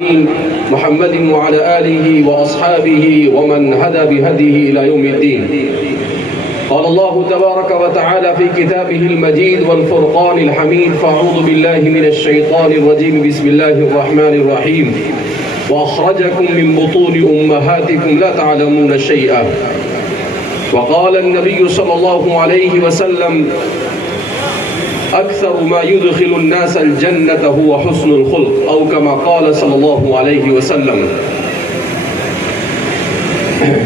محمد وعلى آله وأصحابه ومن هدى بهديه إلى يوم الدين. قال الله تبارك وتعالى في كتابه المجيد والفرقان الحميد: فأعوذ بالله من الشيطان الرجيم، بسم الله الرحمن الرحيم. وأخرجكم من بطون أمهاتكم لا تعلمون شيئا. وقال النبي صلى الله عليه وسلم: أكثر ما يدخل الناس الجنة هو حسن الخلق، أو كما قال صلی اللہ علیہ وسلم.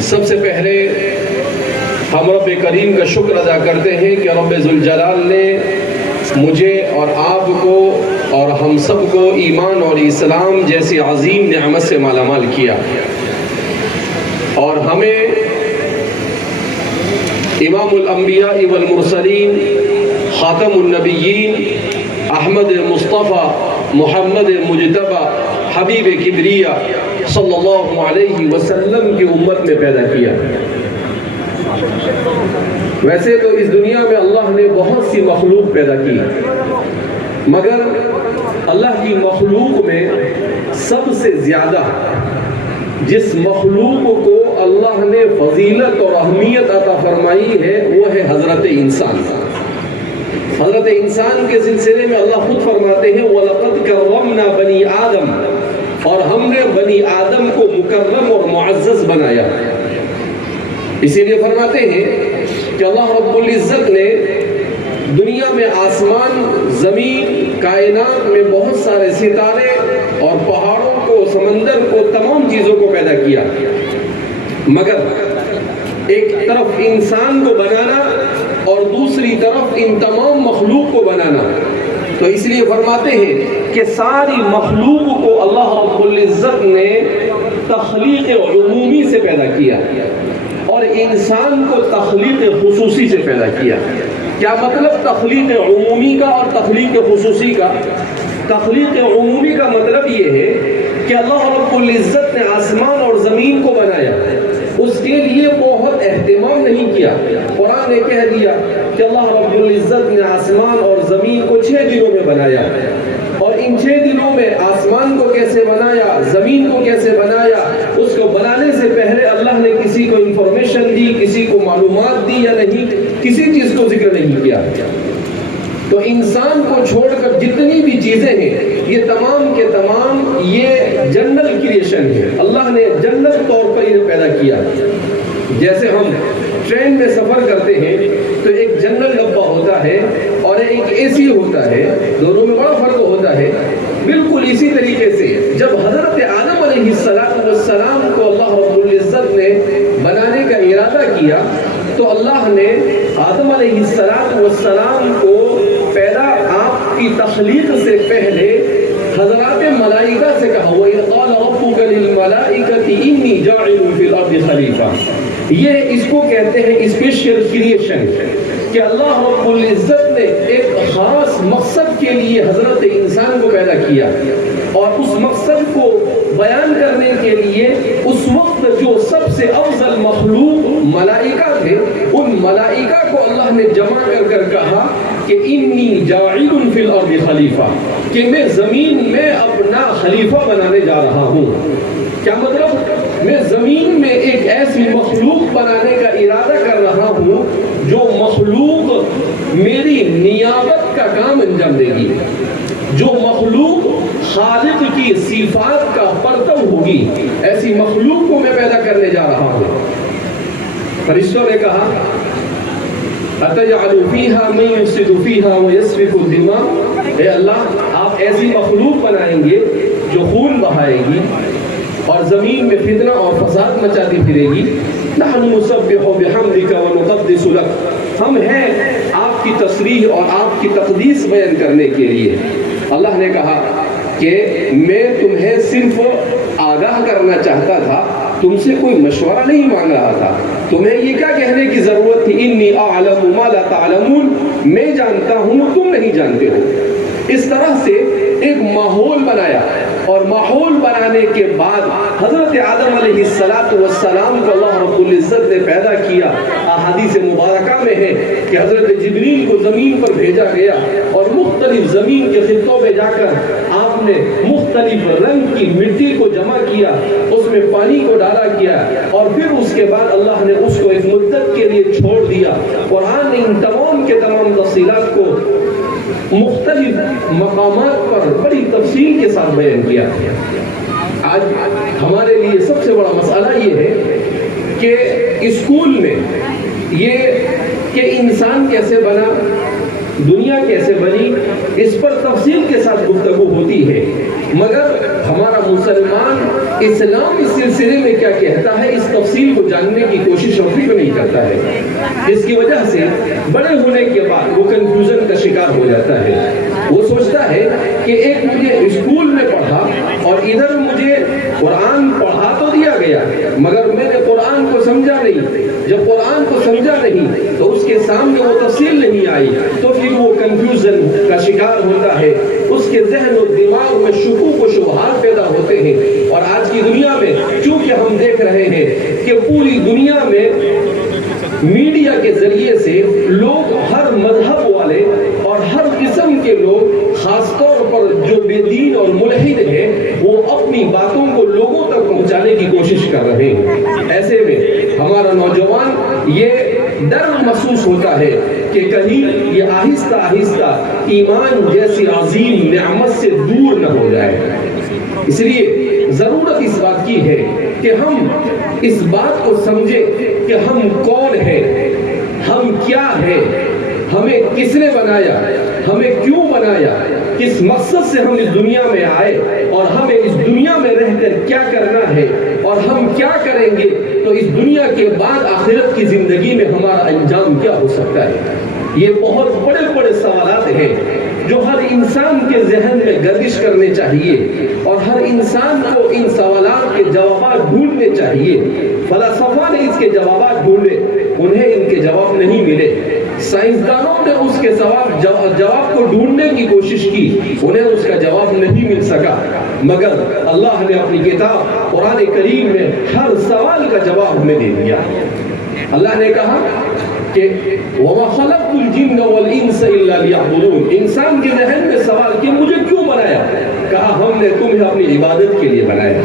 سب سے پہلے ہم رب کریم کا شکر ادا کرتے ہیں کہ رب ذوالجلال نے مجھے اور آپ کو اور ہم سب کو ایمان اور اسلام جیسی عظیم نعمت سے مالا مال کیا، اور ہمیں امام الانبیاء والمرسلین، خاتم النبیین، احمد مصطفیٰ محمد مجتبی حبیب کبریہ صلی اللہ علیہ وسلم کی امت میں پیدا کیا. ویسے تو اس دنیا میں اللہ نے بہت سی مخلوق پیدا کی، مگر اللہ کی مخلوق میں سب سے زیادہ جس مخلوق کو اللہ نے فضیلت اور اہمیت عطا فرمائی ہے وہ ہے حضرت انسان. حضرت انسان کے سلسلے میں اللہ خود فرماتے ہیں: وَلَقَدْ كَرَّمْنَا بَنِي آدم، اور ہم نے بنی آدم کو مکرم اور معزز بنایا. اسی لیے فرماتے ہیں کہ اللہ رب العزت نے دنیا میں آسمان، زمین، کائنات میں بہت سارے ستارے اور پہاڑوں کو، سمندر کو، تمام چیزوں کو پیدا کیا، مگر ایک طرف انسان کو بنانا اور دوسری طرف ان تمام مخلوق کو بنانا. تو اس لیے فرماتے ہیں کہ ساری مخلوق کو اللہ رب العزت نے تخلیق عمومی سے پیدا کیا اور انسان کو تخلیق خصوصی سے پیدا کیا. کیا مطلب تخلیق عمومی کا اور تخلیق خصوصی کا؟ تخلیق عمومی کا مطلب یہ ہے کہ اللہ رب العزت نے آسمان اور زمین کو بنایا، اس کے لیے بہت اہتمام نہیں کیا. قرآن نے کہہ دیا کہ اللہ رب العزت نے آسمان اور زمین کو 6 دنوں میں بنایا، اور ان 6 دنوں میں آسمان کو کیسے بنایا، زمین کو کیسے بنایا، اس کو بنانے سے پہلے اللہ نے کسی کو انفارمیشن دی، کسی کو معلومات دی یا نہیں، کسی چیز کو ذکر نہیں کیا. تو انسان کو چھوڑ کر جتنی بھی چیزیں ہیں یہ تمام کے تمام یہ جنرل کریشن ہے. اللہ نے جنرل طور پر انہیں پیدا کیا. جیسے ہم ٹرین میں سفر کرتے ہیں تو ایک جنرل ڈبہ ہوتا ہے اور ایک اے سی ہوتا ہے، دونوں میں بڑا فرق ہوتا ہے. بالکل اسی طریقے سے جب حضرت آدم علیہ السلام کو اللہ رب العزت نے بنانے کا ارادہ کیا تو اللہ نے آدم علیہ السلام کو پیدا آپ کی تخلیق سے پہلے حضرات ملائکہ سے کہا: وَإِذْ قَالَ رَبُّكَ لِلْمَلَائِكَةِ إِنِّي جَاعِلٌ فِي الْأَرْضِ خَلِيفَةً. یہ اس کو کہتے ہیں اسپیشل کریشن، کہ اللہ رب العزت نے ایک خاص مقصد کے لیے حضرت انسان کو پیدا کیا، اور اس مقصد کو بیان کرنے کے لیے اس وقت جو سب سے افضل مخلوق ملائکہ تھے، ان ملائکہ کو اللہ نے جمع کر کہا کہ انی جاعل فی الارض خلیفہ، کہ میں زمین میں اپنا خلیفہ بنانے جا رہا ہوں. کیا مطلب؟ میں زمین میں ایک ایسی مخلوق بنانے کا ارادہ کر رہا ہوں جو مخلوق میری نیابت کا کام انجام دے گی، جو مخلوق خالق کی صفات کا پرتو ہوگی. ایسی مخلوق کو میں پیدا کرنے جا رہا ہوں. فرشتوں نے کہا: أَتَجْعَلُ فِيهَا مَن يُفْسِدُ فِيهَا وَيَسْفِكُ الدِّمَاءَ. اے اللہ، آپ ایسی مخلوق بنائیں گے جو خون بہائے گی اور زمین میں فتنہ اور فساد مچاتی پھرے گی. نَحْنُ نُسَبِّحُ بِحَمْدِكَ وَنُقَدِّسُ لَكَ. ہم ہیں آپ کی تصریح اور آپ کی تقدیس بیان کرنے کے لیے. اللہ نے کہا کہ میں تمہیں صرف آگاہ کرنا چاہتا تھا، تم سے کوئی مشورہ نہیں مانگ رہا تھا. تمہیں یہ کیا کہنے کی ضرورت تھی؟ انی اعلم ما لا تعلمون. میں جانتا ہوں تم نہیں جانتے ہو. اس طرح سے ایک ماحول بنایا، اور ماحول بنانے کے بعد حضرت آدم علیہ السلام کو اللہ رب العزت نے پیدا کیا. احادیث مبارکہ میں ہے کہ حضرت جبریل کو زمین پر بھیجا گیا اور مختلف زمین کے خطوں میں جا کر آپ نے مختلف رنگ کی مٹی کیا، اس میں پانی کو ڈالا کیا، اور پھر اس کے بعد اللہ نے اس کو ایک مدت کے لیے چھوڑ دیا۔ قرآن نے ان تمام کے تمام تفصیلات کو مختلف مقامات پر بڑی تفصیل کے ساتھ بیان کیا۔ آج ہمارے لیے سب سے بڑا مسئلہ یہ ہے کہ اسکول میں یہ کہ انسان کیسے بنا، دنیا کیسے بنی، اس پر تفصیل کے ساتھ گفتگو ہوتی ہے، مگر ہمارا مسلمان اسلام اس سلسلے میں کیا کہتا ہے اس تفصیل کو جاننے کی کوشش اور فکر نہیں کرتا ہے، جس کی وجہ سے بڑے ہونے کے بعد وہ کنفیوژن کا شکار ہو جاتا ہے۔ وہ سوچتا ہے کہ ایک مجھے اسکول میں پڑھا اور ادھر مجھے قرآن پڑھا تو دیا گیا، مگر میں نے قرآن کو سمجھا نہیں۔ جب قرآن کو سمجھا نہیں تو اس کے سامنے وہ تفصیل نہیں آئی، تو پھر وہ کنفیوژن کا شکار ہوتا ہے، اس کے ذہن و دماغ میں شکوک و شبہات پیدا ہوتے ہیں۔ اور آج کی دنیا میں چونکہ ہم دیکھ رہے ہیں کہ پوری دنیا میں میڈیا کے ذریعے سے لوگ، ہر مذہب والے اور ہر قسم کے لوگ، خاص طور پر جو بے دین اور ملحد ہیں، وہ اپنی باتوں کو لوگوں تک پہنچانے کی کوشش کر رہے ہیں۔ ایسے میں ہمارا نوجوان یہ ڈر محسوس ہوتا ہے کہ کہیں یہ آہستہ آہستہ ایمان جیسی عظیم نعمت سے دور نہ ہو جائے۔ اس لیے ضرورت اس بات کی ہے کہ ہم اس بات کو سمجھیں کہ ہم کون ہیں، ہم کیا ہیں، ہمیں کس نے بنایا، ہمیں کیوں بنایا، کس مقصد سے ہم اس دنیا میں آئے، اور ہمیں اس دنیا میں رہ کر کیا کرنا ہے، اور ہم کیا کریں گے تو اس دنیا کے بعد آخرت کی زندگی میں ہمارا انجام کیا ہو سکتا ہے۔ یہ بہت بڑے بڑے سوالات ہیں جو ہر انسان کے ذہن میں گردش کرنے چاہیے، اور ہر انسان کو ان سوالات کے جوابات ڈھونڈنے چاہیے۔ فلاسفہ نے اس کے جوابات ڈھونڈے، انہیں ان کے جواب نہیں ملے۔ سائنسدانوں نے اس کے جواب کو ڈھونڈنے کی کوشش کی، انہیں اس کا جواب نہیں مل سکا، مگر اللہ نے اپنی کتاب قرآن کریم میں ہر سوال کا جواب ہمیں دے دیا۔ اللہ نے کہا کہ وَمَا خَلَقْتُ الْجِنَّ وَالْإِنسَ إِلَّا لِيَعْبُدُونَ، انسان کے ذہن میں سوال کہ مجھے کیوں بنایا؟ کہا ہم نے تمہیں اپنی عبادت کے لیے بنایا۔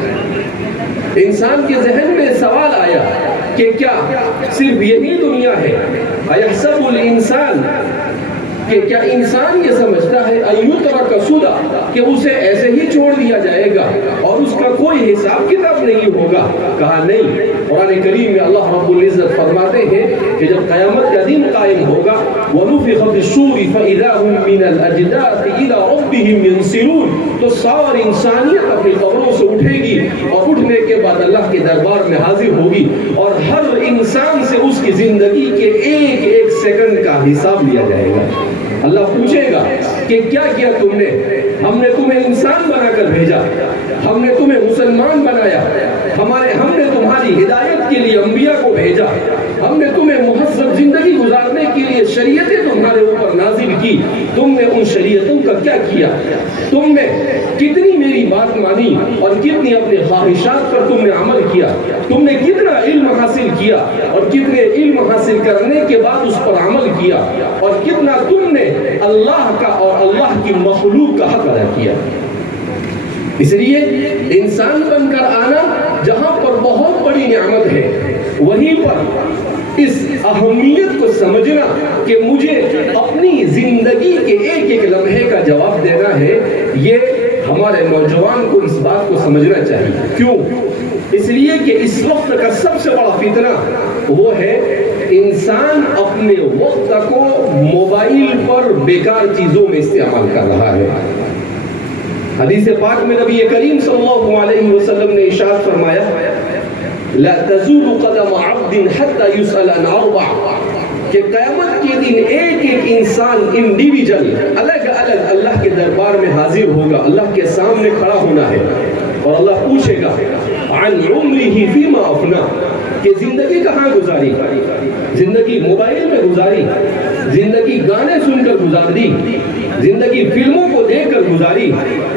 انسان کے ذہن میں سوال آیا کہ کیا صرف یہی دنیا ہے؟ اَيَحْسَبُ الْإِنسَانُ، کہ کیا انسان یہ سمجھتا ہے اَيُّتْرَكَ سُدًى، کہ اسے ایسے ہی چھوڑ دیا جائے گا اور اس کا کوئی حساب کتاب نہیں ہوگا؟ کہا نہیں۔ قرآن کریم میں اللہ رب العزت فرماتے ہیں کہ جب قیامت کا دن قائم ہوگا وَنُفِخَ فِي الصُّورِ فَإِذَا هُم مِّنَ الْأَجْدَاثِ إِلَىٰ رَبِّهِمْ يَنسِلُونَ، تو ساری انسانیت اپنی قبروں سے اٹھے گی، اور اٹھنے کے بعد اللہ کے دربار میں حاضر ہوگی، اور ہر انسان سے اس کی زندگی کے ایک ایک سیکنڈ کا حساب لیا جائے گا۔ اللہ پوچھے گا کہ کیا کیا تم نے؟ ہم نے تمہیں انسان بنا کر بھیجا، ہم نے تمہیں مسلمان بنایا، ہم نے تمہاری ہدایت کے لیے انبیاء کو بھیجا، ہم نے تمہیں مہذب زندگی گزارنے کے لیے شریعتیں تمہارے اوپر نازل کی، تم نے ان شریعتوں کا کیا کیا؟ تم نے کتنی میری بات مانی اور کتنی اپنے خواہشات پر تم نے عمل کیا؟ تم نے کتنا علم حاصل کیا اور کتنے علم حاصل کرنے کے بعد اس پر عمل کیا، اور کتنا تم نے اللہ کا اور اللہ کی مخلوق کا حق ادا کیا؟ اس لیے انسان بن کر آنا جہاں پر بہت بڑی نعمت ہے، وہیں پر اس اہمیت کو سمجھنا کہ مجھے اپنی زندگی کے ایک ایک لمحے کا جواب دینا ہے، یہ ہمارے نوجوان کو اس بات کو سمجھنا چاہیے۔ کیوں؟ اس لیے کہ اس وقت کا سب سے بڑا فتنہ وہ ہے انسان اپنے وقت کو موبائل پر بیکار چیزوں میں استعمال کر رہا ہے۔ حدیث پاک میں نبی کریم صلی اللہ علیہ وسلم نے ارشاد فرمایا لا تزول قدم عبد حتى يسأل عن اربع، کہ قیامت کے دن ایک ایک انسان انڈیویجل الگ الگ اللہ کے دربار میں حاضر ہوگا، اللہ کے سامنے کھڑا ہونا ہے، اور اللہ پوچھے گا عن عمره فيما افنى، کہ زندگی کہاں گزاری؟ زندگی موبائل میں گزاری، زندگی گانے سن کر گزار دی، زندگی فلموں کو دیکھ کر گزاری،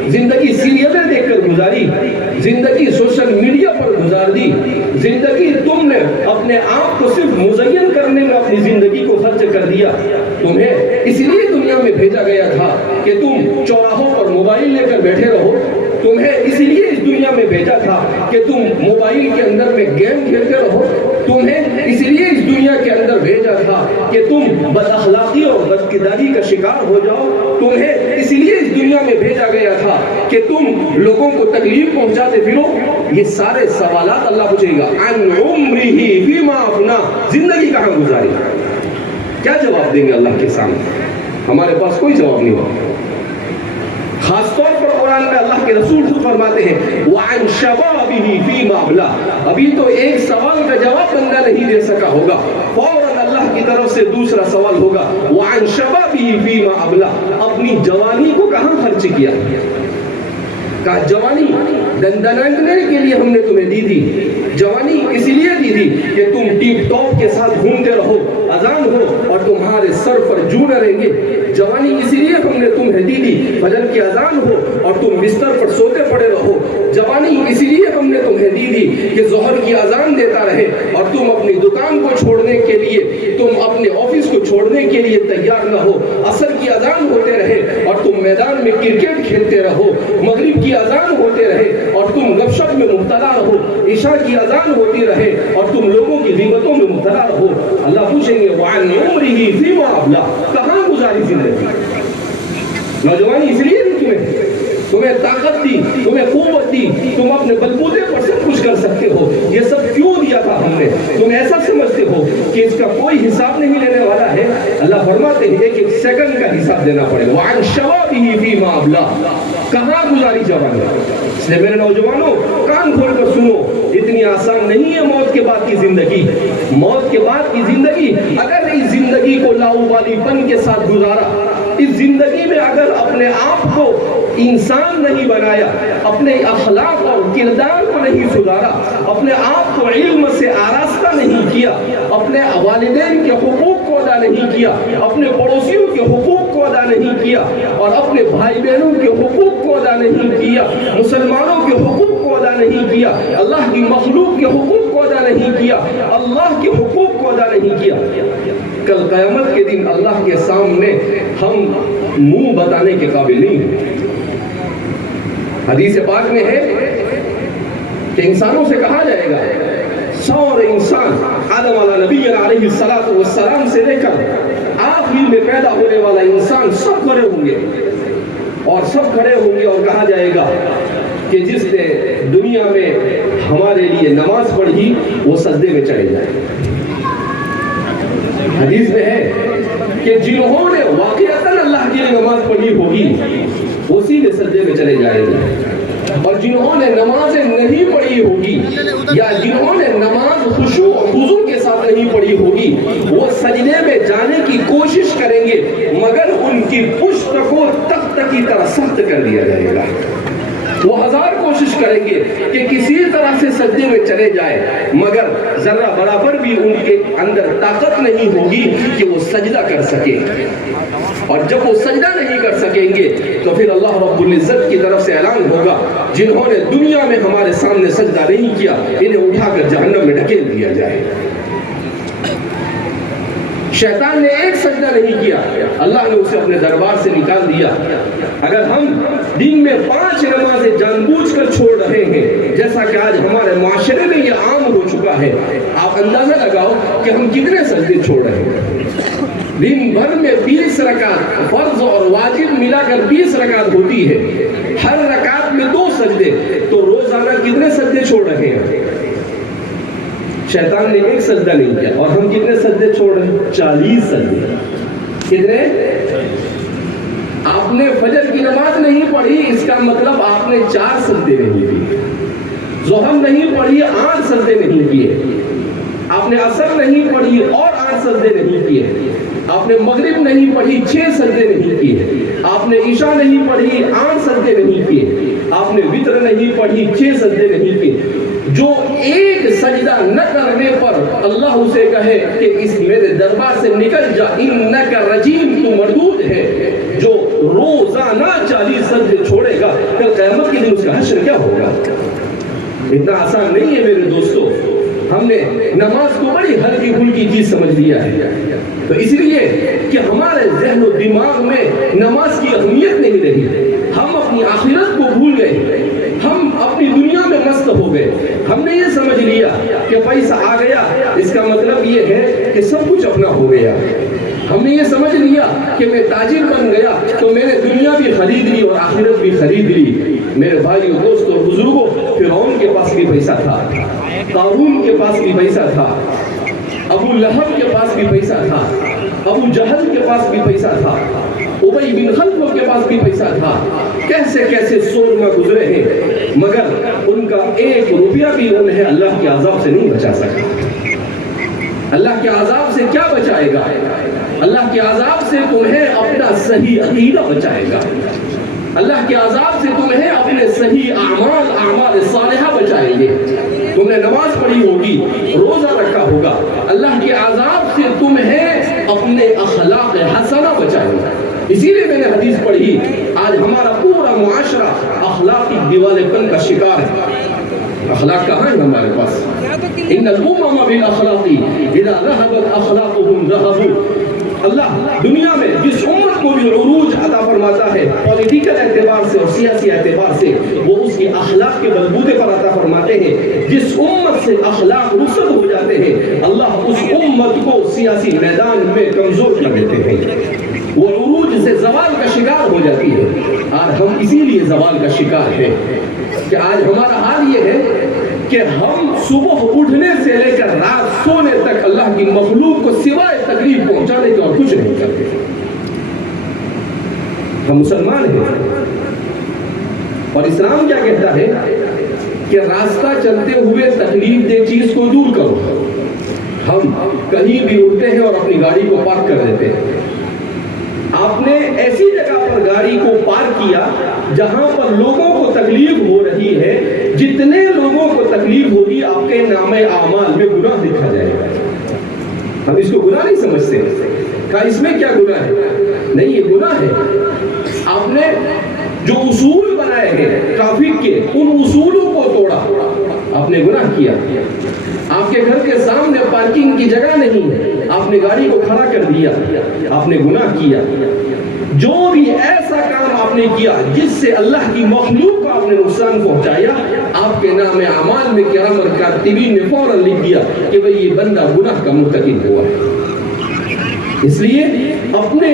زندگی سیریلیں دیکھ کر گزاری، زندگی سوشل میڈیا پر گزار دی، زندگی تم نے اپنے آپ کو صرف مزین کرنے میں اپنی زندگی کو خرچ کر دیا۔ تمہیں اس لیے دنیا میں بھیجا گیا تھا کہ تم چوراہوں پر موبائل لے کر بیٹھے رہو، تمہیں اس لیے دنیا میں بھیجا تھا کہ تم موبائل کے اندر میں گیم کھیلتے رہو، تمہیں اس لیے اس دنیا کے اندر بھیجا تھا کہ تم بد اخلاقی اور بدکرداری کا شکار ہو جاؤ، تمہیں اس لیے اس دنیا میں بھیجا گیا تھا کہ تم لوگوں کو تکلیف پہنچاتے پھرو۔ یہ سارے سوالات اللہ پوچھے گا، عن عمرہ فیما افنا، زندگی کہاں گزاری؟ کیا جواب دیں گے اللہ کے سامنے؟ ہمارے پاس کوئی جواب نہیں ہوگا۔ خاص طور پر قرآن میں اللہ کے رسول خود فرماتے ہیں وَعَنْ شَبَابِهِ فِيمَا أَبْلَىٰ، ابھی تو ایک سوال کا جواب بندہ نہیں دے سکا ہوگا، فوراً اللہ کی طرف سے دوسرا سوال ہوگا وَعَنْ شَبَابِهِ فِيمَا أَبْلَىٰ، اپنی جوانی کو کہاں خرچ کیا؟ کہا جوانی دندنانے کے لیے ہم نے تمہیں دی تھی، جوانی اس لیے دی تھی کہ تم ٹیپ ٹاپ کے ساتھ گھومتے رہو، اذان ہو اور تمہارے سر پر جو نہ رہیں گے، جوانی اس لیے ہم نے تمہیں دی تھی فجر کی اذان ہو اور تم بستر پر سوتے پڑے رہو، جوانی اس لیے ہم نے تمہیں دی تھی کہ ظہر کی اذان دیتا رہے اور تم اپنی دکان کو چھوڑنے کے لیے، تم اپنے آفس کو چھوڑنے کے لیے تیار نہ ہو، عصر کی اذان ہوتے رہے اور تم میدان میں کرکٹ کھیلتے رہو، مغرب کی اذان ہوتے رہے اور تم گپ شپ میں مبتلا رہو، عشاء کی اذان ہوتی رہے اور تم لوگوں کی غیبتوں میں مبتلا رہو۔ اللہ پوچھیں گے وَعَنْ عُمْرِهِ فِيمَا أَبْلَىٰ، کہاں گزاری زندگی؟ نوجوانی اس لیے نہیں تمہیں طاقت دی، تمہیں قوت دی، تم اپنے بلبوتے پر سب کچھ کر سکتے ہو، یہ سب کیوں دیا تھا ہم نے؟ تم ایسا سمجھتے ہو کہ اس کا کوئی حساب نہیں لینے والا ہے؟ اللہ فرماتے ہیں ایک ایک سیکنڈ کا حساب دینا پڑے گا۔ وَعَنْ شَبَابِهِ فِيمَا أَبْلَىٰ، کہاں گزاری جوانی؟ اس لیے میرے نوجوانوں کان کھول کر سنو، اتنی آسان نہیں ہے موت کے بعد کی زندگی۔ موت کے بعد کی زندگی، اگر اس زندگی کو لاؤبالی پن کے ساتھ گزارا، اس زندگی میں اگر اپنے آپ کو انسان نہیں بنایا، اپنے اخلاق اور کردار کو نہیں سدھارا، اپنے آپ کو علم سے آراستہ نہیں کیا، اپنے والدین کے حقوق کو ادا نہیں کیا، اپنے پڑوسیوں کے حقوق کو ادا نہیں کیا اور اپنے بھائی بہنوں کے حقوق کو ادا نہیں کیا، مسلمانوں کے حقوق کو ادا نہیں کیا، اللہ کی مخلوق کے حقوق کو ادا نہیں کیا، اللہ کے حقوق کو ادا نہیں کیا، کل قیامت کے دن اللہ کے سامنے ہم منہ بتانے کے قابل نہیں ہیں۔ حدیث پاک میں ہے کہ انسانوں سے کہا جائے گا، سور انسان آدم علیہ السلام سے لے کر آخر میں پیدا ہونے والا انسان سب کھڑے ہوں گے اور سب کھڑے ہوں گے اور کہا جائے گا کہ جس نے دنیا میں ہمارے لیے نماز پڑھی وہ سجدے میں چلے جائے۔ حدیث میں ہے کہ جنہوں نے واقعتاً اللہ کے لیے نماز پڑھی ہوگی وہ سیدھے سجدے میں چلے جائیں گے، اور جنہوں نے نمازیں نہیں پڑھی ہوگی یا جنہوں نے نماز خشوع و خضوع کے ساتھ نہیں پڑھی ہوگی وہ سجدے میں جانے کی کوشش کریں گے مگر ان کی پشت کو تخت کی طرح سخت کر دیا جائے گا۔ وہ ہزار کوشش کریں گے کہ کسی طرح سے سجدے میں چلے جائے مگر ذرہ برابر بھی ان کے اندر طاقت نہیں ہوگی کہ وہ سجدہ کر سکے، اور جب وہ سجدہ نہیں کر سکیں گے تو پھر اللہ رب العزت کی طرف سے اعلان ہوگا جنہوں نے دنیا میں ہمارے سامنے سجدہ نہیں کیا انہیں اٹھا کر جہنم میں ڈھکیل دیا جائے۔ شیطان نے ایک سجدہ نہیں کیا، اللہ نے اسے اپنے دربار سے نکال دیا۔ اگر ہم دن میں 5 نمازیں جان بوجھ کر چھوڑ رہے ہیں جیسا کہ آج ہمارے معاشرے میں یہ عام ہو چکا ہے، آپ اندازہ لگاؤ کہ ہم کتنے سجدے چھوڑ رہے ہیں۔ دن بھر میں 20 رکعت فرض اور واجب ملا کر 20 رکعت ہوتی ہے، ہر رکعت میں 2 سجدے، تو روزانہ کتنے سجدے چھوڑ رہے ہیں؟ شیطان نے ایک سجدہ نہیں کیا اور ہم کتنے سجدے چھوڑ رہے ہیں؟ 40 سجدے۔ کتنے؟ آپ نے فجر کی نماز نہیں پڑھی اس کا مطلب آپ نے 4 سجدے نہیں کیے، ظہر نہیں پڑھی 8 سجدے نہیں کیے، آپ نے عصر نہیں پڑھی اور 8 سجدے نہیں کیے، آپ نے مغرب نہیں پڑھی 6 سجدے نہیں کیے، آپ نے عشاء نہیں پڑھی 8 سجدے نہیں کیے، آپ نے وتر نہیں پڑھی 6 سجدے نہیں کیے۔ جو ایک سجدہ نہ کرنے پر اللہ اسے کہے کہ اس میرے دربار سے نکل جا، انک رجیم، تو مردود ہے، جو روزانہ 40 سجدے چھوڑے گا کل قیامت کے دن اس کا حشر کیا ہوگا؟ اتنا آسان نہیں ہے میرے دوستو، ہم نے نماز کو بڑی ہلکی پھلکی چیز سمجھ لیا ہے، تو اس لیے کہ ہمارے ذہن و دماغ میں نماز کی اہمیت نہیں رہی، ہم اپنی آخرت کو بھول گئے، ہم اپنی دنیا میں مست ہو گئے. ہم نے یہ سمجھ لیا کہ پیسہ آ گیا اس کا مطلب یہ ہے کہ سب کچھ اپنا ہو گیا. ہم نے یہ سمجھ لیا کہ میں تاجر بن گیا تو میں نے دنیا بھی خرید لی اور آخرت بھی خرید لی. میرے بھائیو، دوستو، بزرگوں، فرعون کے پاس بھی پیسہ تھا، قارون کے پاس بھی پیسہ تھا، ابو لہب کے پاس بھی پیسہ تھا، ابو جہل کے پاس بھی پیسہ تھا، ابی بن خلف کے پاس بھی پیسہ تھا. کیسے کیسے سور میں گزرے ہیں، مگر ان کا ایک روپیہ بھی انہیں اللہ کے عذاب سے نہیں بچا سکا. اللہ کے عذاب سے کیا بچائے گا؟ اللہ کے عذاب سے تمہیں اپنا صحیح عقیدہ بچائے گا. اللہ کے عذاب سے تمہیں اپنے صحیح اعمال صالحہ بچائیں گے. تم نے نماز پڑھی ہوگی، روزہ رکھا ہوگا. اللہ کے عذاب سے تمہیں اپنے اخلاق حسنہ بچائیں گا. اسی لیے میں نے حدیث پڑھی، آج ہمارا پورا معاشرہ اخلاقی دیوالے پن کا شکار ہے. اخلاق کہاں ہے ہمارے پاس؟ ان الامم بالاخلاق اذا ذهبت اخلاقهم ذهبوا. اللہ دنیا میں جس امت کو بھی عروج عطا فرماتا ہے پولیٹیکل اعتبار سے اور سیاسی اعتبار سے، وہ اس کے اخلاق کے بلبوتے پر عطا فرماتے ہیں. جس امت سے اخلاق رخصت ہو جاتے ہیں، اللہ اس امت کو سیاسی میدان میں کمزور کر دیتے ہیں، وہ عروج سے زوال کا شکار ہو جاتی ہے. آج ہم اسی لیے زوال کا شکار ہیں کہ آج ہمارا حال یہ ہے کہ ہم صبح اٹھنے سے لے کر رات سونے تک اللہ کی مخلوق کو سوائے تکلیف پہنچانے کے اور کچھ نہیں کرتے. ہم مسلمان ہیں اور اسلام کیا کہتا ہے کہ راستہ چلتے ہوئے تکلیف دہ چیز کو دور کرو. ہم کہیں بھی اٹھتے ہیں اور اپنی گاڑی کو پارک کر دیتے ہیں. آپ نے ایسی جگہ پر گاڑی کو پارک کیا جہاں پر لوگوں کو تکلیف ہو رہی ہے. جتنے لوگوں کو تکلیف ہوگی آپ کے نام اعمال میں گناہ لکھا جائے گا. ہم اس کو گناہ نہیں سمجھتے. کہا اس میں کیا گناہ ہے؟ نہیں، یہ گناہ ہے. آپ نے جو اصول بنائے ہیں ٹریفک کے، ان اصولوں کو توڑا، آپ نے گناہ کیا. آپ کے گھر کے سامنے پارکنگ کی جگہ نہیں ہے، آپ نے گاڑی کو کھڑا کر دیا، آپ نے گناہ کیا. جو بھی ایسا کام آپ نے کیا جس سے اللہ کی مخلوق کو آپ نے نقصان پہنچایا، آپ کے نام اعمال میں کرام کاتبین نے فوراً لکھ دیا کہ بھئی یہ بندہ گناہ کا مرتکب ہوا ہے. اس لیے اپنے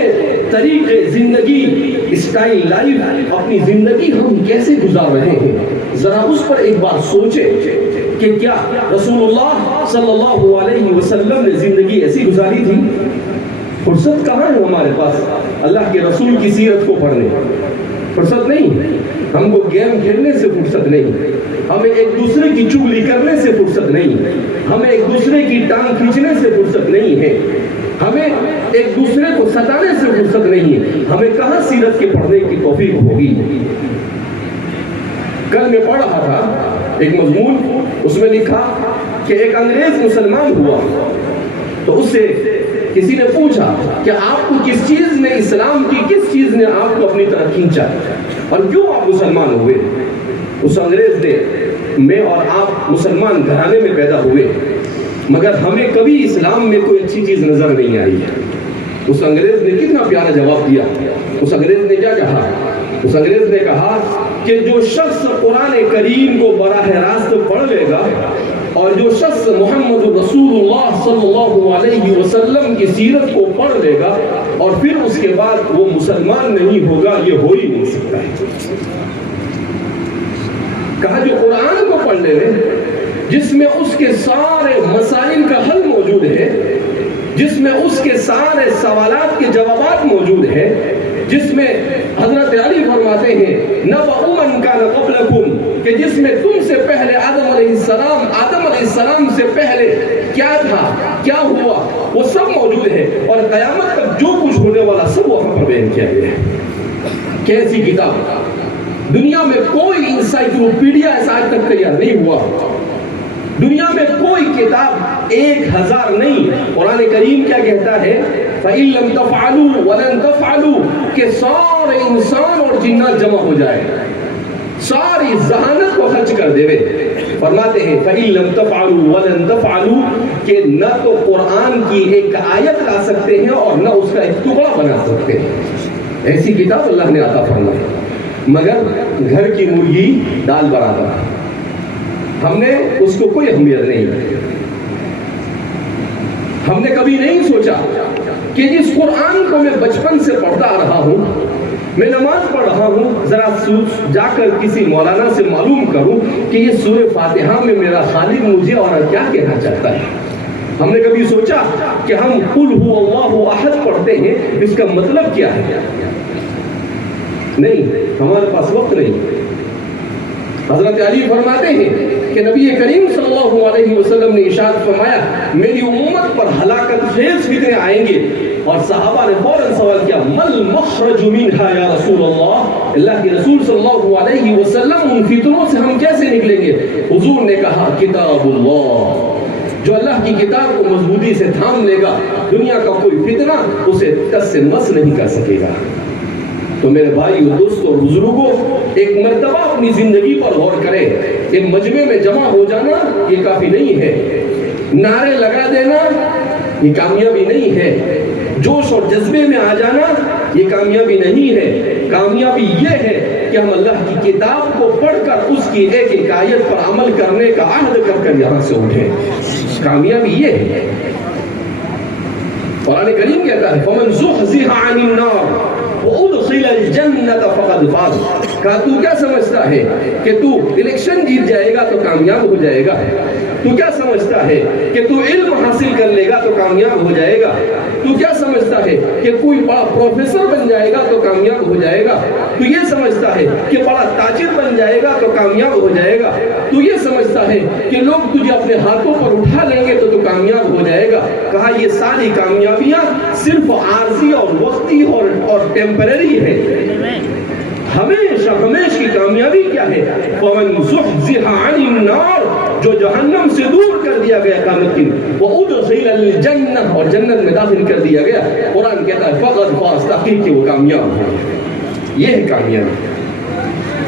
طریقے زندگی، اسٹائل لائف، اپنی زندگی ہم کیسے گزار رہے ہیں، ذرا اس پر ایک بار سوچیں کہ کیا رسول اللہ صلی اللہ علیہ وسلم نے زندگی ایسی گزاری تھی؟ فرصت کہاں ہے ہمارے پاس اللہ کے رسول کی سیرت کو پڑھنے؟ فرصت نہیں. ہم کو گیم کھیلنے سے فرصت نہیں، ہمیں ایک دوسرے کی چغلی کرنے سے فرصت نہیں، ہمیں ایک دوسرے کی ٹانگ کھینچنے سے فرصت نہیں ہے، ہمیں ایک دوسرے کو ستانے سے فرصت نہیں ہے. ہمیں کہاں سیرت کے پڑھنے کی توفیق ہوگی؟ کل میں پڑھ رہا تھا ایک مضمون، اس میں لکھا کہ ایک انگریز مسلمان ہوا تو اس سے کسی نے پوچھا کہ آپ کو کس چیز نے، اسلام کی کس چیز نے آپ کو اپنی طرف کھینچا اور کیوں آپ مسلمان ہوئے؟ اس انگریز نے، میں اور آپ مسلمان گھرانے میں پیدا ہوئے مگر ہمیں کبھی اسلام میں کوئی اچھی چیز نظر نہیں آئی. اس انگریز نے کتنا پیارا جواب دیا. اس انگریز نے کیا کہا؟ اس انگریز نے کہا کہ جو شخص قرآن کریم کو براہ راست پڑھ لے گا اور جو شخص محمد رسول اللہ صلی اللہ علیہ وسلم کی سیرت کو پڑھ لے گا اور پھر اس کے بعد وہ مسلمان نہیں ہوگا، یہ ہو ہی نہیں سکتا ہے. کہا جو قرآن کو پڑھ لے جس میں اس کے سارے مسائل کا حل موجود ہے، جس میں اس کے سارے سوالات کے جوابات موجود ہیں، جس میں حضرت علی فرماتے ہیں نبأ من کان قبلکم، کہ جس میں تم سے پہلے آدم علیہ السلام سے پہلے کیا تھا، کیا ہوا، وہ سب موجود ہے اور قیامت تک جو کچھ ہونے والا سب وہاں پر بیان کیا گیا ہے. کیسی کتاب! دنیا میں کوئی انسائکلوپیڈیا ایسا آج تک تیار نہیں ہوا. دنیا میں کوئی کتاب 1000 نہیں. قرآن کریم کیا کہتا ہے؟ فَإِن لَمْ تَفْعَلُوا وَلَن تَفْعَلُوا، کہ سارے انسان اور جنات جمع ہو جائے، ساری ذہانت کو خرچ کر دے. فرماتے ہیں فَإِن لَمْ تَفْعَلُوا وَلَن تَفْعَلُوا، کہ نہ تو قرآن کی ایک آیت لا سکتے ہیں اور نہ اس کا ایک ٹکڑا بنا سکتے ہیں. ایسی کتاب اللہ نے عطا فرمائی. مگر گھر کی مرغی دال برابر. ہم نے اس کو کوئی اہمیت نہیں. ہم نے کبھی نہیں سوچا کہ جس قرآن کو میں بچپن سے پڑھتا آ رہا ہوں, میں نماز پڑھ رہا ہوں, ذرا جا کر کسی مولانا سے معلوم کروں کہ یہ سورہ فاتحہ میں میرا خالق مجھے اور کیا کہنا چاہتا ہے. ہم نے کبھی سوچا کہ ہم قل هو اللہ احد پڑھتے ہیں, اس کا مطلب کیا ہے؟ نہیں, ہمارے پاس وقت نہیں. حضرت علی فرماتے ہیں کہ نبی کریم صلی اللہ علیہ وسلم نے ارشاد فرمایا میری امت پر ہلاکت خیز فتنے آئیں گے, اور صحابہ نے فوراً سوال کیا مل مخرج منہا یا رسول اللہ, اللہ کے رسول صلی اللہ علیہ وسلم ان فتنوں سے ہم کیسے نکلیں گے؟ حضور نے کہا کتاب اللہ, جو اللہ کی کتاب کو مضبوطی سے تھام لے گا دنیا کا کوئی فتنہ اسے ٹس سے مس نہیں کر سکے گا. تو میرے بھائی اور دوستوں اور بزرگوں, ایک مرتبہ اپنی زندگی پر غور کریں. ایک مجمع میں جمع ہو جانا یہ کافی نہیں ہے, نعرے لگا دینا یہ کامیابی نہیں ہے, جوش اور جذبے میں آ جانا یہ کامیابی نہیں ہے. کامیابی یہ ہے کہ ہم اللہ کی کتاب کو پڑھ کر اس کی ایک ایک آیت پر عمل کرنے کا عہد کر یہاں سے اٹھیں. کامیابی یہ ہے. قرآن کریم کہتا ہے فمن زحزح عن النار وادخل الجنۃ فقد فاز. کہا تو کیا سمجھتا ہے کہ تو الیکشن جیت جائے گا تو کامیاب ہو جائے گا؟ تو کیا سمجھتا ہے کہ تو علم حاصل کر لے گا تو کامیاب ہو جائے گا؟ تو کیا سمجھتا ہے کہ کوئی بڑا پروفیسر بن جائے گا تو کامیاب ہو جائے گا؟ تو یہ سمجھتا ہے کہ بڑا تاجر بن جائے گا تو کامیاب ہو جائے گا؟ تو یہ سمجھتا ہے کہ لوگ تجھے اپنے ہاتھوں پر اٹھا لیں گے تو کامیاب ہو جائے گا؟ کہا یہ ساری کامیابیاں صرف عارضی اور وقتی اور ٹیمپرری ہے. ہمیشہ کی کامیابی کیا ہے؟ فمن زحزح عن النار, جو جہنم سے دور کر دیا گیا قیامت کی, وادخل الجنہ, اور جنت میں داخل کر دیا گیا. قرآن کہتا ہے فقد فاز, تحقیق کہ وہ کامیاب ہے. یہ ہے کامیابی.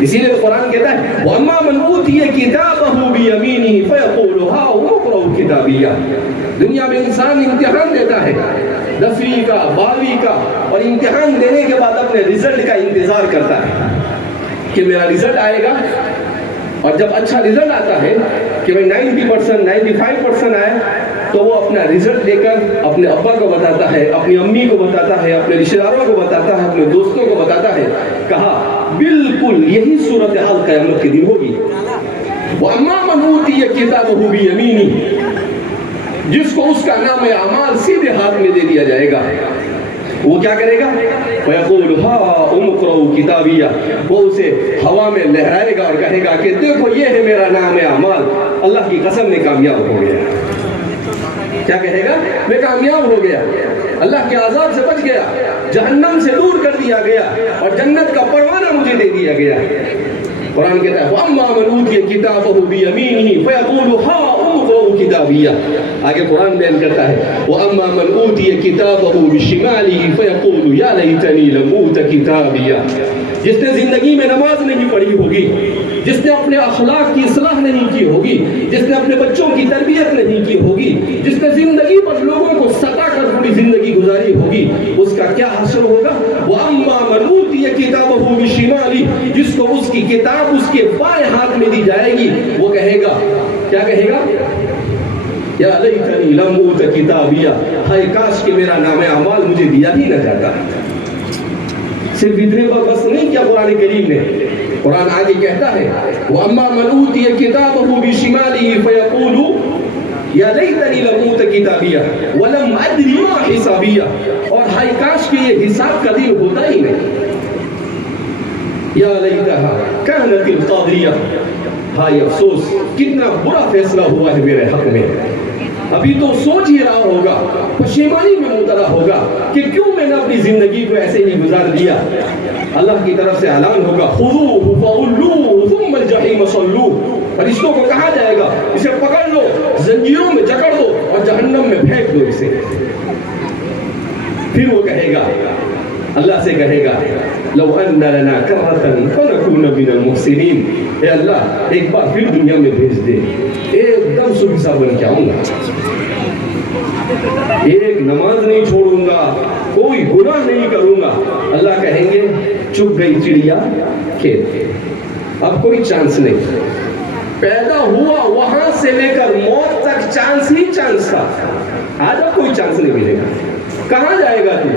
اسی لیے قرآن کہتا ہے وَأَمَّا مَنْ أُوتِيَ كِتَابَهُ بِيَمِينِهِ فَيَقُولُ هَاؤُمُ اقْرَءُوا كِتَابِيَهْ. دنیا میں انسان امتحان دیتا ہے, 10ویں کا 12ویں کا, اور امتحان دینے کے بعد اپنے رزلٹ کا انتظار کرتا ہے کہ میرا رزلٹ آئے گا. اور جب اچھا رزلٹ آتا ہے کہ بھائی 90% 95% آئے, تو وہ اپنا رزلٹ لے کر اپنے ابا کو بتاتا ہے, اپنی امی کو بتاتا ہے, اپنے رشتہ داروں کو بتاتا ہے, اپنے دوستوں کو بتاتا ہے. کہا بالکل یہی صورتحال قیامت کے دن ہوگی. وَأَمَّا مَنْ أُوتِيَ كِتَابَهُ بِيَمِينِهِ, جس کو اس کا نام اعمال سیدھے ہاتھ میں دے دیا جائے گا, وہ کیا کرے گا؟ فَيَقُولُ هَاؤُمُ اقْرَءُوا كِتَابِيَهْ, وہ اسے ہوا میں لہرائے گا اور کہے گا کہ دیکھو یہ ہے میرا نام اعمال. اللہ کی قسم میں کامیاب ہو گیا. کیا کہے گا؟ میں کامیاب ہو گیا, اللہ کے عذاب سے بچ گیا, جہنم سے دور کر دیا گیا, اور جنت کا پروانہ مجھے دے دیا گیا. قرآن کہتا ہے وَأَمَّا مَنْ أُوتِيَ كِتَابَهُ بِيَمِينِهِ فَيَقُولُ هَاؤُمُ اقْرَءُوا كِتَابِيَهْ. آگے قرآن بیان کرتا ہے وَأَمَّا مَنْ أُوتِيَ كِتَابَهُ بِشِمَالِهِ فَيَقُولُ يَا لَيْتَنِي لَمْ أُوتَ كِتَابِيَهْ. جس نے زندگی میں نماز نہیں پڑھی ہوگی, جس نے اپنے اخلاق کی اصلاح نہیں کی ہوگی, جس نے اپنے بچوں کی تربیت نہیں کی ہوگی, جس نے زندگی پر لوگوں کو ستا کر پوری زندگی گزاری ہوگی, اس کا کیا حشر ہوگا؟ وَأَمَّا مَنْ أُوتِيَ كِتَابَهُ بِشِمَالِهِ, جس کو اس کی کتاب اس کے بائیں ہاتھ میں دی جائے گی, وہ کہے گا, کیا کہے گا؟ یا لیتنی لم اوت کتابیہ, ہائے کاش کہ میرا نام اعمال مجھے دیا ہی نہ جاتا. صرف اتنے پر بس نہیں کیا قرآن کریم نے, قرآن آگے کہتا ہے وَأَمَّا مَنْ أُوتِيَ كِتَابَهُ بِشِمَالِهِ فَيَقُولُ يَا لَيْتَنِي لَمْ أُوتَ كِتَابِيَهْ وَلَمْ أَدْرِ مَا حِسَابِيَهْ, اور ہائے کاش کہ یہ حساب کا دن ہوتا ہی نہیں. یا لیتہا کانت القاضیہ, ہائے افسوس کتنا برا فیصلہ ہوا ہے میرے حق میں. ابھی تو سوچ ہی رہا ہوگا, پشیمانی میں مبتلا ہوگا کہ کیوں میں نے اپنی زندگی کو ایسے ہی گزار دیا. اللہ کی طرف سے اعلان ہوگا خذوہ فغلوہ ثم الجحیم صلوہ, فرشتوں کو کہا جائے گا اسے پکڑ لو, زنجیروں میں جکڑ دو اور جہنم میں پھینک دو اسے. پھر وہ کہے گا, اللہ سے کہے گا لو ان لنا کرۃ فنکون من المحسنین, اے اللہ ایک بار پھر دنیا میں بھیج دے, ایک دم سبزہ بن کے آؤں گا, ایک نماز نہیں چھوڑوں گا, کوئی گناہ نہیں کروں گا. اللہ کہیں گے چپ گئی چڑیا کھیت, اب کوئی چانس نہیں. پیدا ہوا وہاں سے لے کر موت تک چانس ہی چانس تھا. آج اب کوئی چانس نہیں ملے گا. کہاں جائے گا تو؟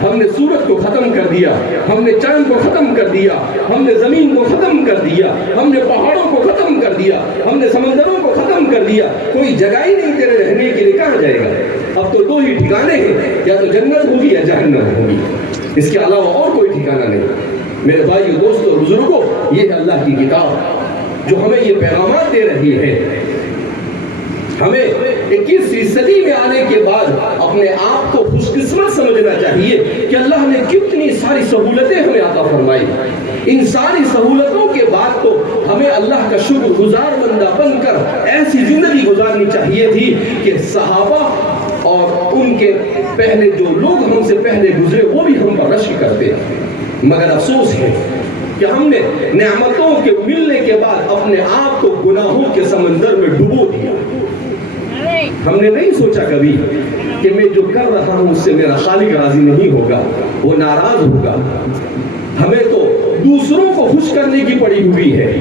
ہم نے سورج کو ختم کر دیا, ہم نے چاند کو ختم کر دیا, ہم نے زمین کو ختم کر دیا, ہم نے پہاڑوں کو ختم کر دیا, ہم نے سمندروں کو ختم کر دیا. کوئی جگہ ہی نہیں تیرے رہنے کے لیے. کہاں جائے گا؟ اب تو دو ہی ٹھکانے ہیں, یا تو جنت ہوگی یا جہنم ہوگی. اس کے علاوہ اور کوئی ٹھکانہ نہیں. میرے بھائیو, دوستو, بزرگوں, یہ ہے اللہ کی کتاب جو ہمیں یہ پیغامات دے رہی ہے. ہمیں 21ویں صدی میں آنے کے بعد اپنے آپ کو خوش قسمت سمجھنا چاہیے کہ اللہ نے کتنی ساری سہولتیں ہمیں عطا فرمائی. ان ساری سہولتوں کے بعد تو ہمیں اللہ کا شکر گزار بندہ بن کر ایسی زندگی گزارنی چاہیے تھی کہ صحابہ اور ان کے پہلے جو لوگ ہم سے پہلے گزرے وہ بھی ہم پر رشک کرتے. مگر افسوس ہے کہ ہم نے نعمتوں کے ملنے کے بعد اپنے آپ کو گناہوں کے سمندر میں ڈبو دیا. ہم نے نہیں سوچا کبھی کہ میں جو کر رہا ہوں اس سے میرا خالق راضی نہیں ہوگا, وہ ناراض ہوگا. ہمیں تو دوسروں کو خوش کرنے کی پڑی ہوئی ہے,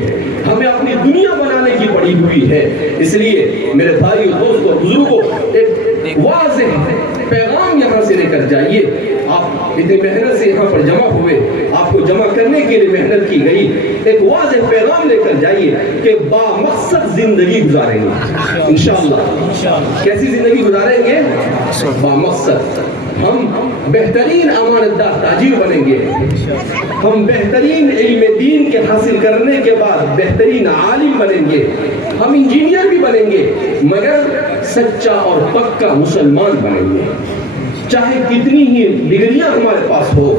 ہمیں اپنی دنیا بنانے کی پڑی ہوئی ہے. اس لیے میرے بھائی, دوستوں, بزرگوں, ایک واضح پیغام یہاں سے لے کر جائیے. آپ اتنی محنت سے یہاں پر جمع ہوئے, آپ کو جمع کرنے کے لیے محنت کی گئی. ایک واضح پیغام لے کر جائیے کہ با مقصد زندگی گزاریں گے انشاءاللہ. کیسی زندگی گزاریں گے؟ با مقصد. ہم بہترین امانت دار تاجر بنیں گے, ہم بہترین علم دین کے حاصل کرنے کے بعد بہترین عالم بنیں گے, ہم انجینئر بھی بنیں گے, مگر سچا اور پکا مسلمان بنیں گے. چاہے کتنی ہی ڈگریاں ہمارے پاس ہو,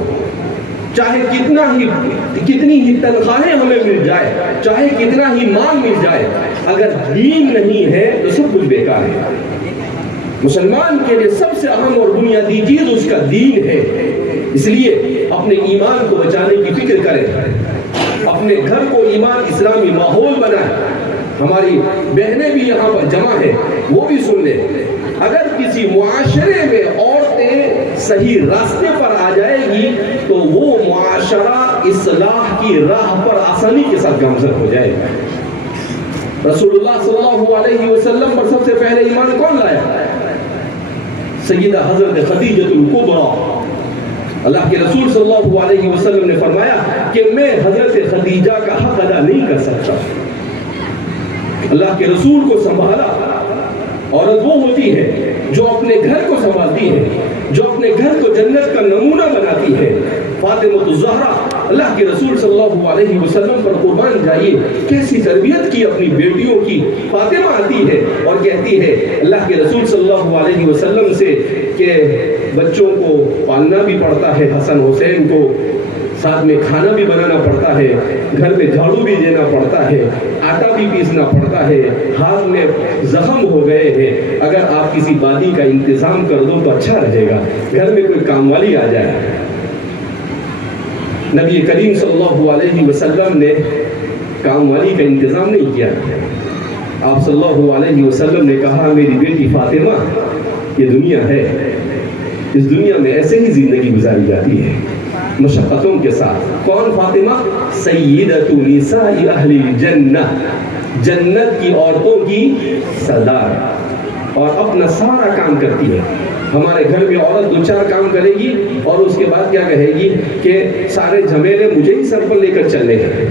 چاہے کتنی ہی تنخواہیں ہمیں مل جائے, چاہے کتنا ہی مال مل جائے, اگر دین نہیں ہے تو سب کچھ بیکار ہے. مسلمان کے لیے سب سے اہم اور بنیادی چیز اس کا دین ہے. اس لیے اپنے ایمان کو بچانے کی فکر کریں, اپنے گھر کو ایمان اسلامی ماحول بنائیں. ہماری بہنیں بھی یہاں پر جمع ہیں, وہ بھی سن لیں. اگر کسی معاشرے میں عورتیں صحیح راستے پر آ جائے گی تو وہ معاشرہ اصلاح کی راہ پر آسانی کے ساتھ گامزن ہو جائے گا. رسول اللہ صلی اللہ علیہ وسلم پر سب سے پہلے ایمان کون لایا؟ سیدہ حضرت خدیجہ الکبریٰ. اللہ کے رسول صلی اللہ علیہ وسلم نے فرمایا کہ میں حضرت خدیجہ کا حق ادا نہیں کر سکتا. اللہ کے رسول کو سنبھالا. عورت وہ ہوتی ہے جو اپنے گھر کو سنبھالتی ہے, جو اپنے گھر کو جنت کا نمونہ بناتی ہے. فاطمہ الزہرا, اللہ کے رسول صلی اللہ علیہ وسلم پر قربان جائیے, کیسی تربیت کی اپنی بیٹیوں کی. فاطمہ آتی ہے اور کہتی ہے اللہ کے رسول صلی اللہ علیہ وسلم سے کہ بچوں کو پالنا بھی پڑتا ہے, حسن حسین کو ساتھ میں کھانا بھی بنانا پڑتا ہے, گھر میں جھاڑو بھی دینا پڑتا ہے, آٹا بھی پیسنا پڑتا ہے, ہاتھ میں زخم ہو گئے ہیں, اگر آپ کسی بادی کا انتظام کر دو تو اچھا رہے گا, گھر میں کوئی کام والی آ جائے. نبی کریم صلی اللہ علیہ وسلم نے کام والی کا انتظام نہیں کیا. آپ صلی اللہ علیہ وسلم نے کہا میری بیٹی فاطمہ, یہ دنیا ہے, اس دنیا میں ایسے ہی زندگی گزاری جاتی ہے, مشقتوں کے ساتھ. کون فاطمہ؟ سیدۃ نساء اہل الجنہ, جنت کی عورتوں کی سردار, اور اپنا سارا کام کرتی ہے. ہمارے گھر میں عورت 2-4 کام کرے گی اور اس کے بعد کیا کہے گی کہ سارے جھمیلے مجھے ہی سر پر لے کر چلنے ہیں.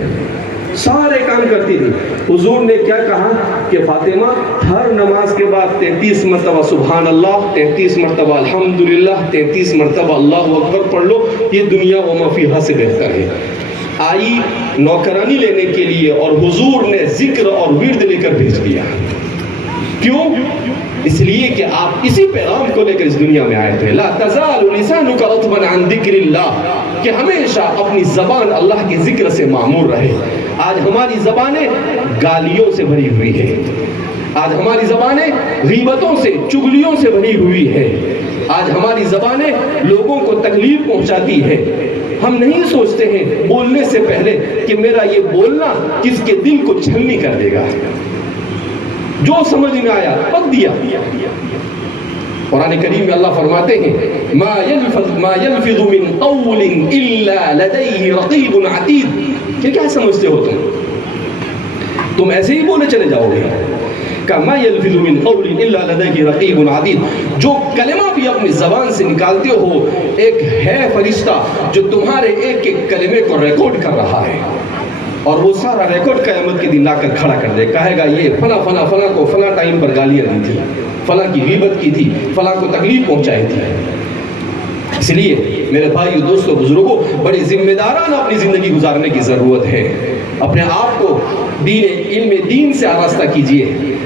سارے کام کرتی تھی. حضور نے کیا کہا کہ فاطمہ ہر نماز کے بعد 33 مرتبہ سبحان اللہ, 33 مرتبہ الحمدللہ, 33 مرتبہ اللہ اکبر پڑھ لو, یہ دنیا و ما فیہا سے بہتر ہے. آئی نوکرانی لینے کے لیے اور حضور نے ذکر اور ورد لے کر بھیج دیا. کیوں؟ اس لیے کہ آپ اسی پیغام کو لے کر اس دنیا میں آئے تھے. لا تزال لسانک رطبا عن ذکر اللہ, کہ ہمیشہ اپنی زبان اللہ کے ذکر سے معمور رہے. آج ہماری زبانیں گالیوں سے بھری ہوئی ہے, آج ہماری زبانیں غیبتوں سے, چغلیوں سے بھری ہوئی ہے, آج ہماری زبانیں لوگوں کو تکلیف پہنچاتی ہے. ہم نہیں سوچتے ہیں بولنے سے پہلے کہ میرا یہ بولنا کس کے دل کو چھلنی کر دے گا. جو سمجھ میں آیا پک دیا. قرآن کریم میں اللہ فرماتے ہیں ما يلفظ من قول الا لديه رقیب عتید. کہ کیا سمجھتے ہو تم تم ایسے ہی بولے چلے جاؤ گے. ما یلفظ من قول الا لدیہ رقیب عتید. جو کلمہ بھی اپنی زبان سے نکالتے ہو ایک ہے فرشتہ جو تمہارے ایک ایک کلمے کو ریکارڈ کر رہا ہے, اور وہ سارا ریکارڈ قیامت کے دن لا کر کھڑا کر دے. کہے گا یہ فلاں فلاں فلاں کو فلاں ٹائم پر گالیاں دی تھی, فلاں کی غیبت کی تھی, فلاں کو تکلیف پہنچائی تھی. اس لیے میرے بھائیو, دوستو, بزرگوں, بڑی ذمہ دارانہ اپنی زندگی گزارنے کی ضرورت ہے. اپنے آپ کو علم دین سے آراستہ کیجئے,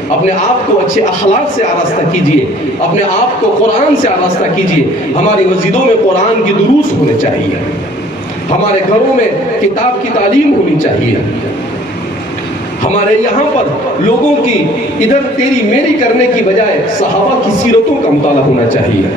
اپنے آپ کو اچھے اخلاق سے آراستہ کیجئے, اپنے آپ کو قرآن سے آراستہ کیجئے. ہماری مسجدوں میں قرآن کی دروس ہونے چاہیے, ہمارے گھروں میں کتاب کی تعلیم ہونی چاہیے. ہمارے یہاں پر لوگوں کی ادھر تیری میری کرنے کی بجائے صحابہ کی سیرتوں کا مطالعہ ہونا چاہیے,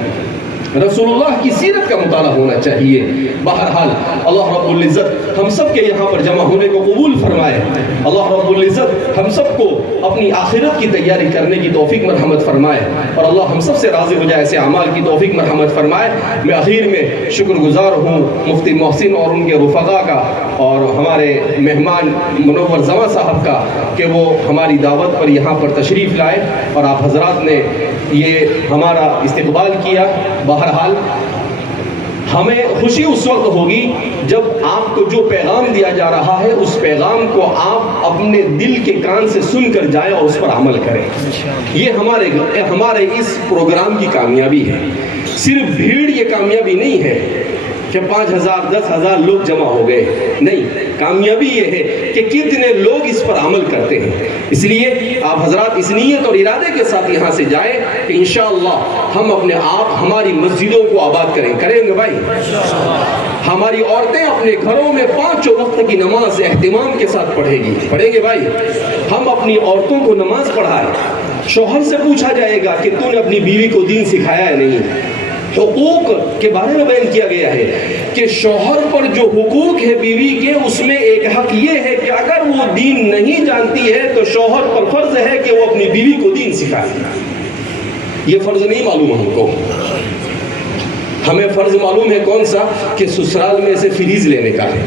رسول اللہ کی سیرت کا مطالعہ ہونا چاہیے. بہرحال اللہ رب العزت ہم سب کے یہاں پر جمع ہونے کو قبول فرمائے. اللہ رب العزت ہم سب کو اپنی آخرت کی تیاری کرنے کی توفیق مرحمت فرمائے, اور اللہ ہم سب سے راضی ہو جائے, ایسے اعمال کی توفیق مرحمت فرمائے. میں اخیر میں شکر گزار ہوں مفتی محسن اور ان کے رفقا کا, اور ہمارے مہمان منور زماں صاحب کا, کہ وہ ہماری دعوت پر یہاں پر تشریف لائے اور آپ حضرات نے یہ ہمارا استقبال کیا. بہرحال ہمیں خوشی اس وقت ہوگی جب آپ کو جو پیغام دیا جا رہا ہے اس پیغام کو آپ اپنے دل کے کان سے سن کر جائیں اور اس پر عمل کریں. یہ ہمارے اس پروگرام کی کامیابی ہے. صرف بھیڑ یہ کامیابی نہیں ہے کہ 5,000 10,000 لوگ جمع ہو گئے, نہیں, کامیابی یہ ہے کہ کتنے لوگ اس پر عمل کرتے ہیں. اس لیے آپ حضرات اس نیت اور ارادے کے ساتھ یہاں سے جائیں کہ انشاءاللہ ہم اپنے آپ ہماری مسجدوں کو آباد کریں گے بھائی. ہماری عورتیں اپنے گھروں میں 5 وقت کی نماز اہتمام کے ساتھ پڑھیں گے بھائی. ہم اپنی عورتوں کو نماز پڑھائیں. شوہر سے پوچھا جائے گا کہ تو نے اپنی بیوی کو دین سکھایا ہے نہیں. حقوق کے بارے میں بیان کیا گیا ہے کہ شوہر پر جو حقوق ہے بیوی کے, اس میں ایک حق یہ ہے کہ اگر وہ دین نہیں جانتی ہے تو شوہر پر فرض ہے کہ وہ اپنی بیوی کو دین سکھائے. یہ فرض نہیں معلوم ہم کو. ہمیں فرض معلوم ہے کون سا, کہ سسرال میں سے فریز لینے کا ہے.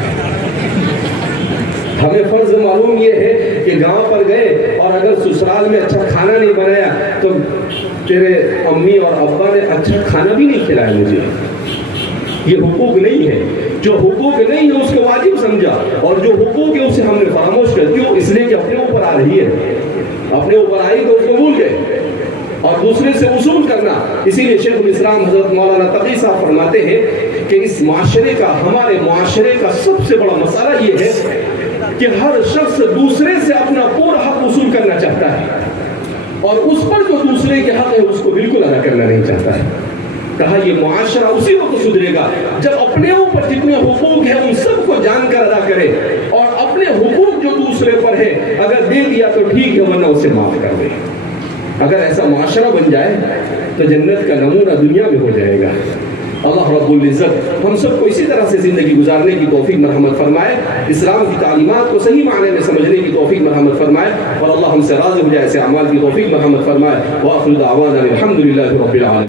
ہمیں فرض معلوم یہ ہے کہ گاؤں پر گئے اور اگر سسرال میں اچھا کھانا نہیں بنایا تو تیرے امی اور ابا نے اچھا کھانا بھی نہیں کھلایا مجھے. یہ حقوق نہیں ہے. جو حقوق نہیں ہے اس کو واجب سمجھا, اور جو حقوق ہے اسے ہم نے فراموش کر دیا, اس لیے کہ اپنے اوپر آ رہی ہے. اپنے اوپر آئی تو اس کو بھول گئے, اور دوسرے سے وصول کرنا. اسی لیے شیخ الاسلام حضرت مولانا تقی صاحب فرماتے ہیں کہ اس معاشرے کا, ہمارے معاشرے کا سب سے بڑا مسئلہ یہ ہے کہ ہر شخص دوسرے سے اپنا پورا حق وصول کرنا چاہتا ہے, اور اس پر جو دوسرے کے حق ہے اس کو بالکل ادا کرنا نہیں چاہتا ہے. کہا یہ معاشرہ اسی وقت سدھرے گا جب اپنے اوپر جتنے حقوق ہیں ان سب کو جان کر ادا کرے, اور اپنے حقوق جو دوسرے پر ہے اگر دے دیا تو ٹھیک ہے, ورنہ اسے معاف کر دے. اگر ایسا معاشرہ بن جائے تو جنت کا نمونہ دنیا میں ہو جائے گا. اللہ رب العزت ہم سب کو اسی طرح سے زندگی گزارنے کی توفیق مرحمت فرمائے, اسلام کی تعلیمات کو صحیح معنی میں سمجھنے کی توفیق مرحمت فرمائے, اور اللہ ہم سے راضی ہو جائے, ایسے اعمال کی توفیق مرحمت فرمائے. وآخر دعوانا الحمد للہ رب العالمین.